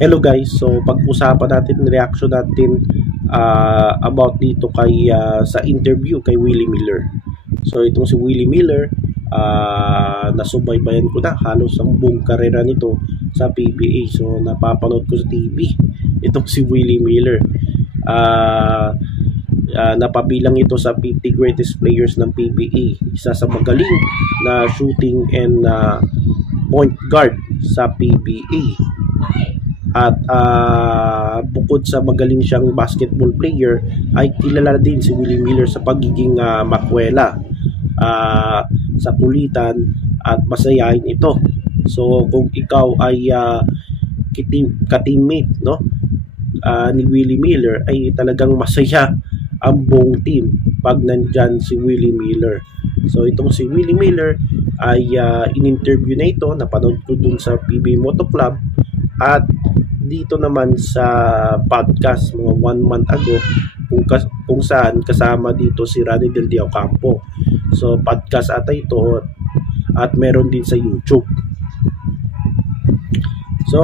Hello guys, so pag-usapan natin, reaction natin about dito kay sa interview kay Willie Miller. So itong si Willie Miller, nasubaybayan ko na halos ang buong karera nito sa PBA. So napapanood ko sa TV itong si Willie Miller. Napabilang ito sa 50 greatest players ng PBA. Isa sa magaling na shooting and point guard sa PBA. At bukod sa magaling siyang basketball player, ay kilala din si Willie Miller sa pagiging makwela, sa kulitan at masayahin ito. So kung ikaw ay ka-teammate, no, ni Willie Miller, ay talagang masaya ang buong team pag nandyan si Willie Miller. So itong si Willie Miller ay in-interview na ito, napanood ko dun sa PBA Moto Club at dito naman sa podcast mga 1 month ago kung saan kasama dito si Ronnie Del Dio Campo. So podcast ata ito at meron din sa YouTube. So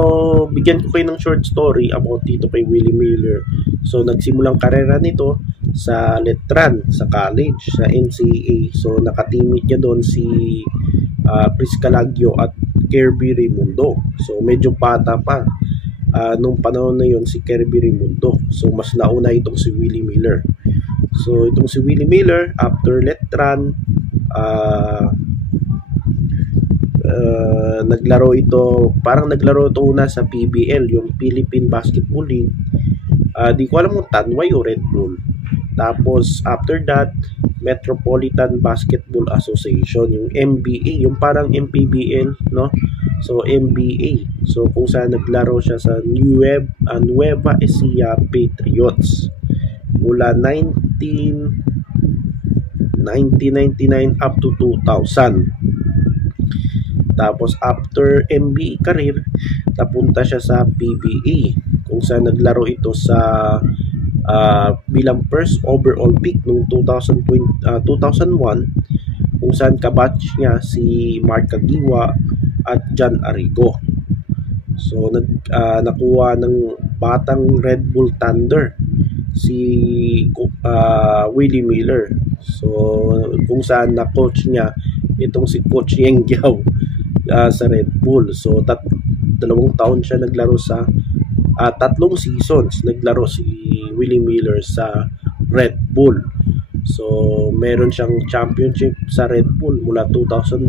bigyan ko kayo ng short story about dito kay Willie Miller. So nagsimulang karera nito sa Letran, sa college, sa NCAA. So nakateammate niya doon si Chris Calagio at Kirby Raimundo. So medyo bata pa nung panahon na yon si Kirby Raimundo. So mas nauna itong si Willie Miller. So itong si Willie Miller after Letran, naglaro ito, parang naglaro ito una sa PBL, yung Philippine Basketball League. Di ko alam kung Tanway o Red Bull. Tapos after that, Metropolitan Basketball Association, yung MBA, yung parang MPBL, no? So MBA. So kung saan naglaro siya sa Nueva Ecija Patriots mula 1999 up to 2000. Tapos after MBA career, napunta siya sa PBA kung saan naglaro ito sa bilang first overall pick noong 2001, kung saan kabatch niya si Mark Caguioa at John Arrigo. So nakuha ng batang Red Bull Thunder si Willie Miller. So kung saan na coach niya itong si Coach Yeng Giao sa Red Bull. So 2 taon siya naglaro sa 3 seasons naglaro si Willie Miller sa Red Bull. So meron siyang championship sa Red Bull mula 2001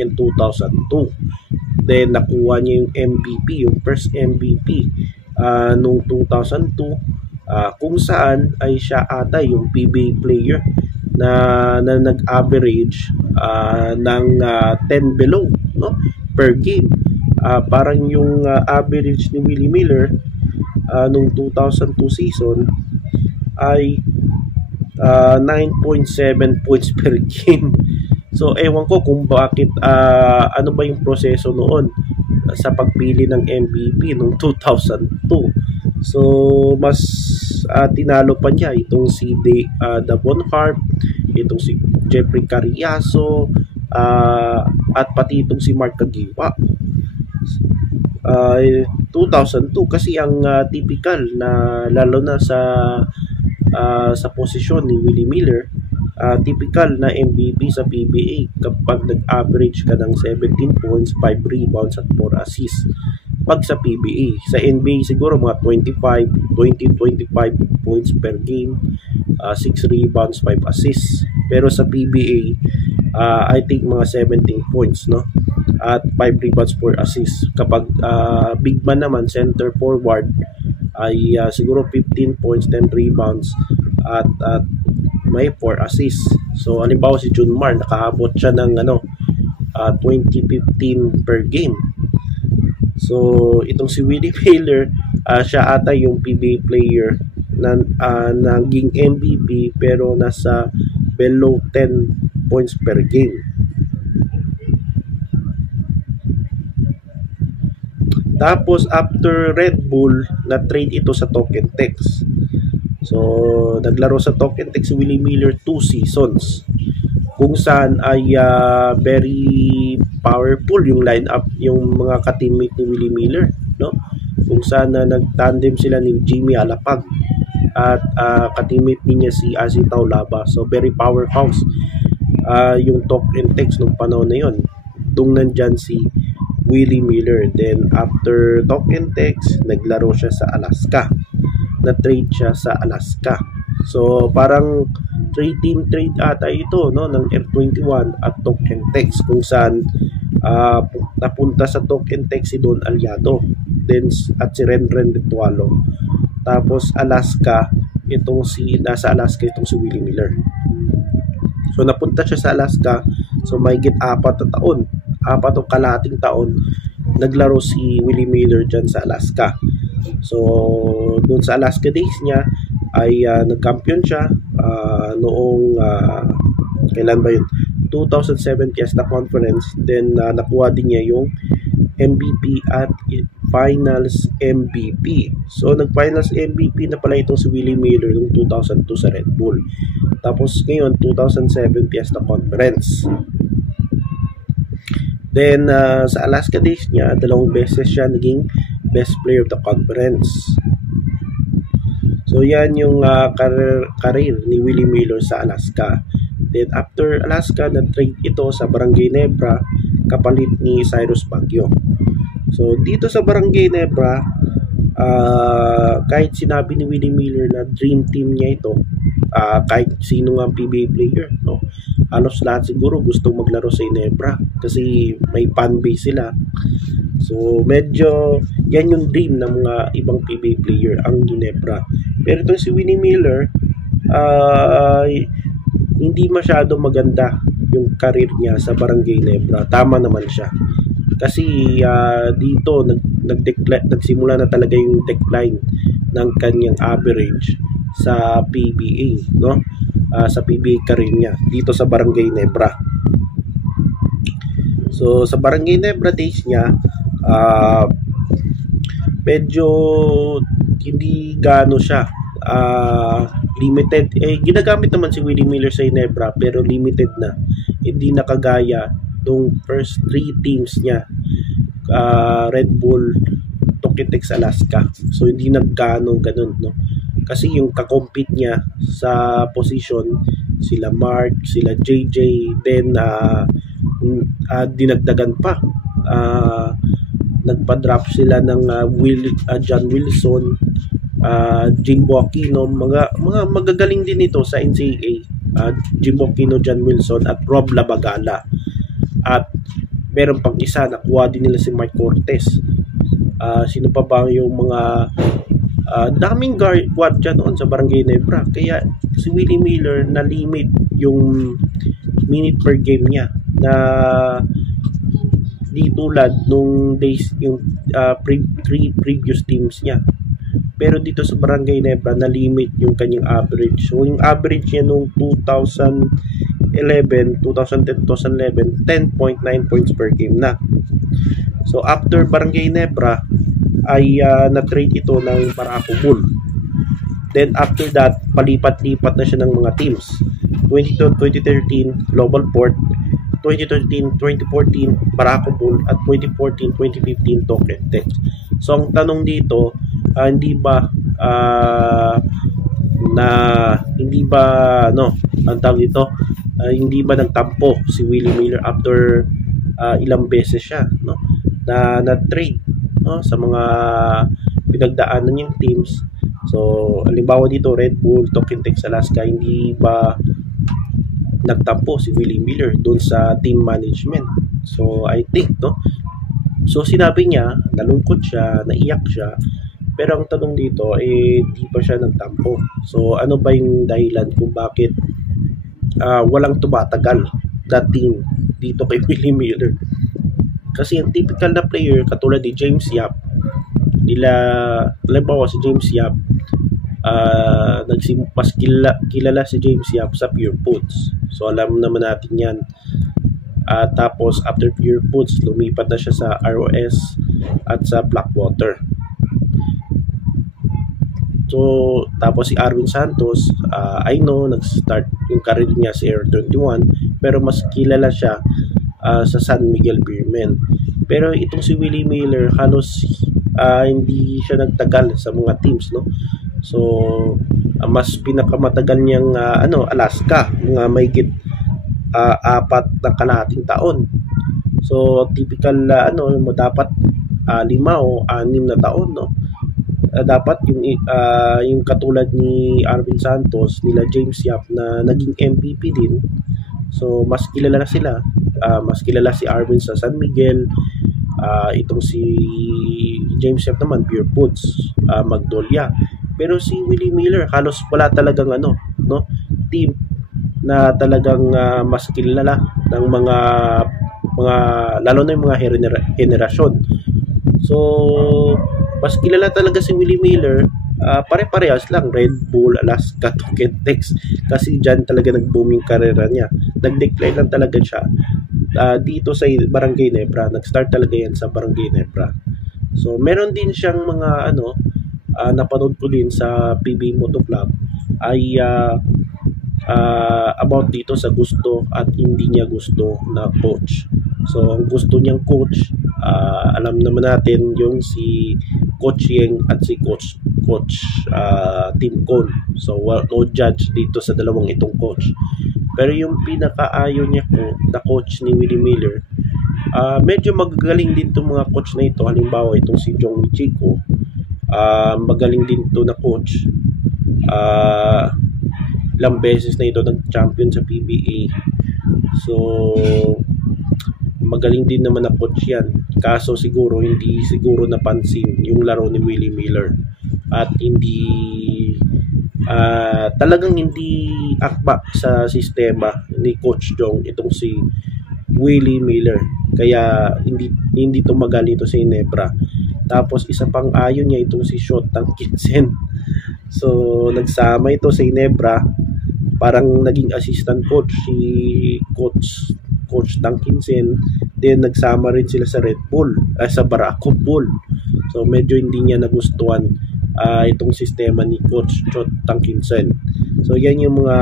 and 2002. Then nakuha niya yung MVP, yung first MVP noong 2002, kung saan ay siya ata yung PBA player na nag-average ng 10 below, no, per game. Parang yung average ni Willie Miller nung 2002 season ay 9.7 points per game. So ewan ko kung bakit, ano ba yung proseso noon sa pagpili ng MVP nung 2002. So mas tinalo pa niya itong si Davon Harp, itong si Jeffrey Cariaso, at pati itong si Mark Caguioa. 2002 kasi ang typical na, lalo na sa posisyon ni Willie Miller, typical na MVP sa PBA kapag nag-average ka ng 17 points, 5 rebounds at 4 assists. Pag sa PBA, sa NBA siguro mga 20-25 points per game, 6 rebounds, 5 assists. Pero sa PBA, I think mga 17 points, no? At 5 rebounds, 4 assists. Kapag big man naman, center forward, ay siguro 15 points, 10 rebounds at may 4 assists. So halimbawa si Junmar, nakaabot siya ng 20-15 per game. So itong si Willie Miller, siya ata yung PBA player na naging MVP pero nasa below 10 points per game. Tapos after Red Bull, na-trade ito sa Token Tex. So naglaro sa Token Tex si Willie Miller 2 seasons. kung saan ay very powerful yung lineup, yung mga ka-teammate ni Willie Miller, no? kung saan nag-tandem sila ni Jimmy Alapag at katimate niya si Asitaw Laba. So very powerhouse yung talk and text nung panahon na yun. Dung nandyan si Willie Miller. Then after talk and text, naglaro siya sa Alaska. Na-trade siya sa Alaska. So parang 3-team trade ata ito, no, ng R21 at talk and text, kung saan napunta sa talk and text si Don Aliado, then at si Renren Ritualo. Tapos Alaska, nasa Alaska itong si Willie Miller. So napunta siya sa Alaska. So may 4 o kalahating taon naglaro si Willie Miller dyan sa Alaska. So doon sa Alaska days niya ay nag-champion siya noong kailan ba yun? 2007 Fiesta Conference. Then nakuha din niya yung MVP at Finals MVP. So nag-Finals MVP na pala itong si Willie Miller noong 2002 sa Red Bull. Tapos ngayon 2007 Fiesta Conference. Then sa Alaska days niya, 2 beses siya naging best player of the conference. So yan yung career ni Willie Miller sa Alaska. Then after Alaska, na-trade ito sa Barangay Nebra kapalit ni Cyrus Baguio. So dito sa Barangay Nebra, kahit sinabi ni Willie Miller na dream team niya ito, kahit sino nga PBA player, no, halos lahat siguro gustong maglaro sa Ginebra kasi may fan base sila. So medyo yan yung dream ng mga ibang PBA player, ang Ginebra. Pero itong si Willie Miller, hindi masyado maganda yung career niya sa Barangay Nebra. Tama naman siya. Kasi dito nagsimula na talaga yung decline ng kanyang average sa PBA, no? Sa PBA career niya dito sa Barangay Nebra. So sa Barangay Nebra days niya, medyo hindi gaano siya limited. Ginagamit naman si Willie Miller sa Ginebra pero limited na. Hindi nakagaya nung first 3 teams niya, Red Bull, Tokitex, Alaska. So hindi naggaano ganun, no? Kasi yung kakompete niya sa position, sila Mark, sila JJ, then dinagdagan pa. Nagpa-drop sila ng John Wilson, Jimbo Aquino, mga magagaling din ito sa NCAA. Jimbo Aquino, John Wilson at Rob Labagala. At meron pang isa, nakuha din nila si Mike Cortez. Sino pa ba yung mga daming guard dyan noon sa Barangay Nebra. Kaya si Willie Miller na-limit yung minute per game niya na di tulad nung days yung previous teams niya. Pero dito sa Barangay Nebra na-limit yung kanyang average. So yung average niya nung 2010, 2011, 10.9 points per game na. So after Barangay Nebra ay na-trade ito ng Barako Bull. Then after that, palipat-lipat na siya ng mga teams. 2013 Global Port, 2013, 2014 Barako Bull, at 2014, 2015 Tokitex. So ang tanong dito, hindi ba ang tawag dito, hindi ba nagtampo si Willie Miller after ilang beses siya, no, na trade, no, sa mga pinagdaanan niyang teams. So halimbawa dito Red Bull, Tokitex, Alaska, hindi ba nagtampo si Willie Miller doon sa team management? So I think, no, so sinabi niya, nalungkot siya, naiyak siya, pero ang tanong dito di pa siya nagtampo. So ano ba yung dahilan kung bakit walang tumatagal dating dito kay Willie Miller? Kasi yung typical na player katulad ni James Yap, halimbawa si James Yap, mas kilala si James Yap sa Pure Foods. So alam naman natin yan. Tapos after Pure Foods, lumipat na siya sa ROS at sa Blackwater. So tapos si Arwin Santos, I know nag-start yung career niya sa R21, pero mas kilala siya sa San Miguel Beermen. Pero itong si Willie Miller, halos hindi siya nagtagal sa mga teams, no. So mas pinakamatagal niyang Alaska, mga mahigit 4 na kalahating taon. So typical mo dapat 5 o 6 na taon, no. Dapat yung katulad ni Arvin Santos, nila James Yap na naging MVP din. So mas kilala sila, mas kilala si Arvin sa San Miguel, itong si James Yap naman Pure Foods, Magnolia. Pero si Willie Miller halos wala talagang no, team na talagang mas kilala ng mga lalo na yung mga henerasyon. So mas kilala talaga si Willie Miller, pare-parehas lang, Red Bull, Alaska, Tukentex, kasi dyan talaga nag-booming karera niya. Nag-decline lang talaga siya dito sa Barangay Nebra. Nag-start talaga yan sa Barangay Nebra. So meron din siyang mga napanood ko din sa PB Moto Club ay about dito sa gusto at hindi niya gusto na coach. So ang gusto niyang coach, alam naman natin yung si Coach Yeng at si Coach Tim Cone. So no judge dito sa dalawang itong coach. Pero yung pinakaayaw niya na coach ni Willie Miller, medyo magagaling din itong mga coach na ito. Halimbawa itong si Jong Chico, magaling din ito na coach. Ilang beses na ito nag-champion sa PBA. So magaling din naman na coach yan. Kaso siguro hindi siguro napansin yung laro ni Willie Miller at hindi talagang hindi akba sa sistema ni Coach Jong itong si Willie Miller. Kaya hindi tumagal ito sa Ginebra. Tapos isa pang ayon niya itong si Shot Tankinsen. So nagsama ito sa Ginebra, parang naging assistant coach si Coach Tankinsen. Then nagsama rin sila sa Red Bull, sa Barako Bull. So medyo hindi niya nagustuhan itong sistema ni Coach Chot Tankinsen. So yan yung mga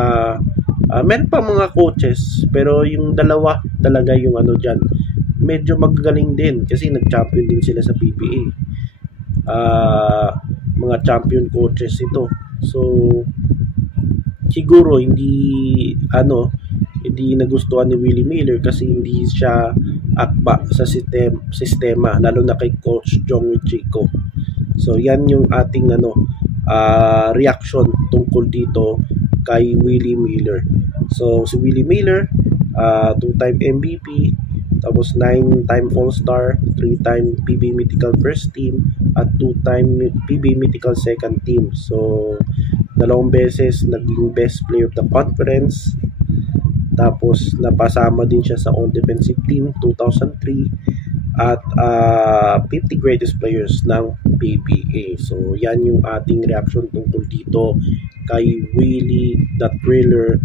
meron pa mga coaches, pero yung dalawa talaga yung dyan, medyo magagaling din kasi nag-champion din sila sa PBA. Mga champion coaches ito. So siguro hindi nagustuhan ni Willie Miller kasi hindi siya akba sa sistema, lalo na kay Coach Jong Chico. So yan yung ating reaction tungkol dito kay Willie Miller. So si Willie Miller, 2-time MVP, tapos 9-time All-Star, 3-time PB Mythical First Team, at 2-time PB Mythical Second Team. So 2 beses naging Best Player of the Conference. Tapos napasama din siya sa All Defensive Team 2003 at 50 Greatest Players ng PBA. So yan yung ating reaction tungkol dito kay Willie the Thriller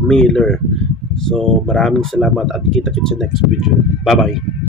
Miller. So maraming salamat at kita-kits sa next video. Bye bye.